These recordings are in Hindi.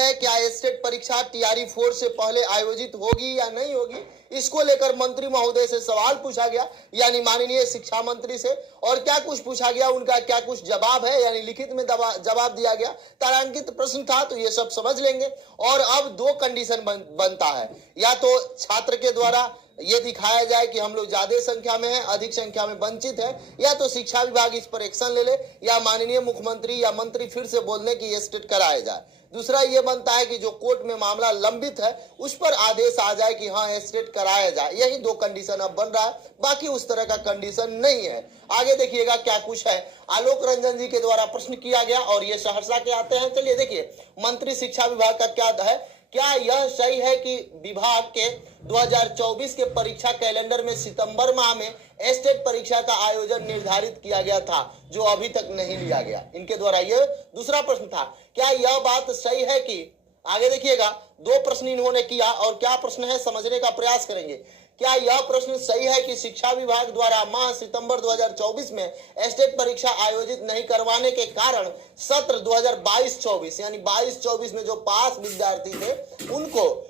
है, क्या एस्टेट परीक्षा टीआरई 4 से पहले आयोजित होगी या नहीं होगी, इसको लेकर मंत्री महोदय से सवाल पूछा गया, यानी माननीय शिक्षा मंत्री से। और क्या कुछ पूछा गया, उनका क्या कुछ जवाब है, यानी लिखित में जवाब दिया गया। तारांकित प्रश्न था, तो ये सब समझ लेंगे। और अब दो कंडीशन बनता है, या तो छात्र के द्वारा ये दिखाया जाए कि हम लोग ज्यादा संख्या में हैं, अधिक संख्या में वंचित है, या तो शिक्षा विभाग इस पर एक्शन ले ले, या माननीय मुख्यमंत्री या मंत्री फिर से बोल दें कि एस्टेट कराया जाए। दूसरा ये बनता है कि जो कोर्ट में मामला लंबित है उस पर आदेश आ जाए कि हाँ एस्टेट कराया जाए। यही दो कंडीशन अब बन रहा है, बाकी उस तरह का कंडीशन नहीं है। आगे देखिएगा क्या कुछ है। आलोक रंजन जी के द्वारा प्रश्न किया गया और ये सहरसा के आते हैं। चलिए देखिए, मंत्री शिक्षा विभाग का क्या है, क्या यह सही है कि विभाग के 2024 के परीक्षा कैलेंडर में सितंबर माह में एस्टेट परीक्षा का आयोजन निर्धारित किया गया था, जो अभी तक नहीं लिया गया? इनके द्वारा यह दूसरा प्रश्न था। क्या यह बात सही है कि, आगे देखिएगा, दो प्रश्न इन्होंने किया और क्या प्रश्न है समझने का प्रयास करेंगे। क्या यह प्रश्न सही है कि शिक्षा विभाग द्वारा माह सितंबर 2024 में एस्टेट परीक्षा आयोजित नहीं करवाने के कारण सत्र 2022-24 यानी 22-24 में जो पास विद्यार्थी थे उनको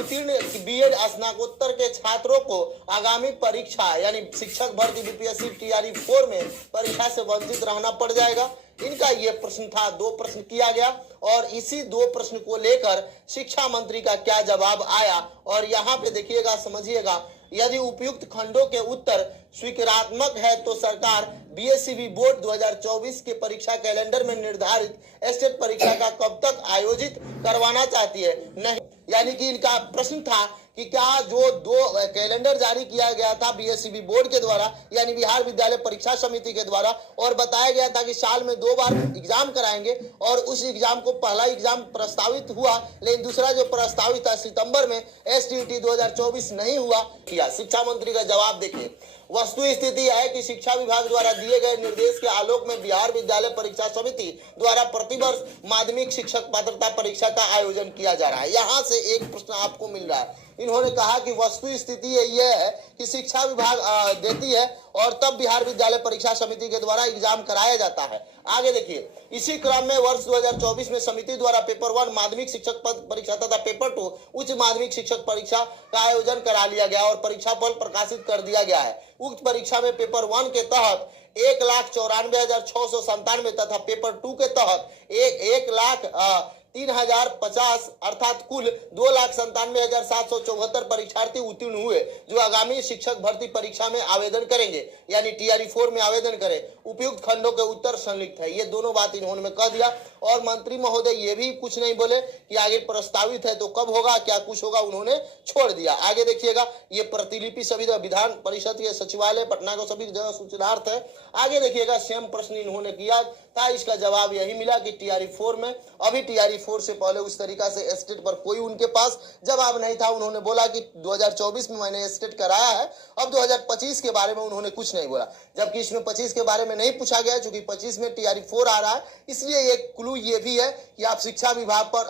उत्तीर्ण बीएड स्नातकोत्तर के छात्रों को आगामी परीक्षा यानी शिक्षक भर्ती बीपीएससी टीआरई 4 में परीक्षा से वंचित रहना पड़ जाएगा? इनका ये प्रश्न था। दो प्रश्न किया गया और इसी दो प्रश्न को लेकर शिक्षा मंत्री का क्या जवाब आया, और यहाँ पे देखिएगा, समझिएगा। यदि उपयुक्त खंडों के उत्तर स्वीकारात्मक है तो सरकार बीएससीबी बोर्ड 2024 के परीक्षा कैलेंडर में निर्धारित एस्टेट परीक्षा का कब तक आयोजित करवाना चाहती है? नहीं, यानी कि इनका प्रश्न था कि क्या जो दो कैलेंडर जारी किया गया था बीएससीबी बोर्ड के द्वारा यानी बिहार विद्यालय परीक्षा समिति के द्वारा, और बताया गया था कि साल में 2 बार एग्जाम कराएंगे, और उस एग्जाम को पहला एग्जाम प्रस्तावित हुआ, लेकिन दूसरा जो प्रस्तावित था सितंबर में एसटीईटी 2024 नहीं हुआ। किया शिक्षा मंत्री का जवाब देखिए। वस्तु स्थिति है कि शिक्षा विभाग द्वारा दिए गए निर्देश के आलोक में बिहार विद्यालय परीक्षा समिति द्वारा प्रतिवर्ष माध्यमिक शिक्षक पात्रता परीक्षा का आयोजन किया जा रहा है। यहाँ से एक प्रश्न आपको मिल रहा है। इन्होंने कहा कि वस्तु स्थिति यह है कि शिक्षा विभाग देती है और तब बिहार विद्यालय परीक्षा समिति के द्वारा एग्जाम कराया जाता है। आगे देखिए, इसी क्रम में वर्ष 2024 में समिति द्वारा पेपर 1 माध्यमिक शिक्षक परीक्षा तथा पेपर 2 उच्च माध्यमिक शिक्षक परीक्षा का आयोजन करा लिया गया और परीक्षा फल प्रकाशित कर दिया गया है। उक्त परीक्षा में पेपर 1 के तहत 1,94,697 तथा पेपर 2 के तहत 1,03,050 अर्थात कुल 2,97,774 परीक्षार्थी उत्तीर्ण हुए, जो आगामी शिक्षक भर्ती परीक्षा में आवेदन करेंगे यानी टीआरई 4 में आवेदन करें। उपयुक्त खंडों के उत्तर संलिखित है। ये दोनों बात इन्होंने कह दिया, और मंत्री महोदय ये भी कुछ नहीं बोले कि आगे प्रस्तावित है तो कब होगा, क्या कुछ होगा, उन्होंने छोड़ दिया। आगे देखिएगा, ये प्रतिलिपि सभी विधान परिषद के सचिवालय पटना को सभी जगह सूचनार्थ है। आगे देखिएगा, सेम प्रश्न इन्होंने किया था, इसका जवाब यही मिला कि टीआरई 4 में, अभी टीआरई 4 से पहले उस तरीका से एस्टेट पर कोई उनके पास जवाब नहीं था। उन्होंने बोला कि 2024 में मैंने एस्टेट कराया है, अब 2025 के बारे में उन्होंने कुछ नहीं बोला, जबकि इसमें 25 के बारे में नहीं पूछा गया, क्योंकि 25 में टीआरई 4 आ रहा है। इसलिए एक क्लू ये भी है कि आप शिक्षा विभाग पर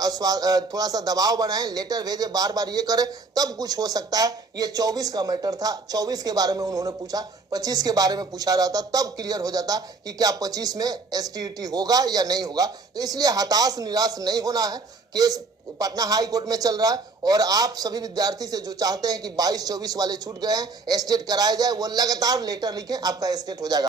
थोड़ा सा दबाव बनाएं, लेटर भेजे, बार बार ये करें, तब कुछ हो सकता है। ये 24 का मैटर था, 24 के बारे में उन्होंने पूछा, 25 के बारे में पूछा रहता तब क्लियर हो जाता कि क्या 25 में एसटीईटी होगा या नहीं होगा। तो इसलिए हताश निराश नहीं होना है। केस पटना हाई कोर्ट में चल रहा है और आप सभी विद्यार्थी से जो चाहते हैं कि 22-24 वाले छूट गए हैं, एस्टेट कराया जाए, वो लगातार लेटर लिखें, आपका एस्टेट हो जाएगा।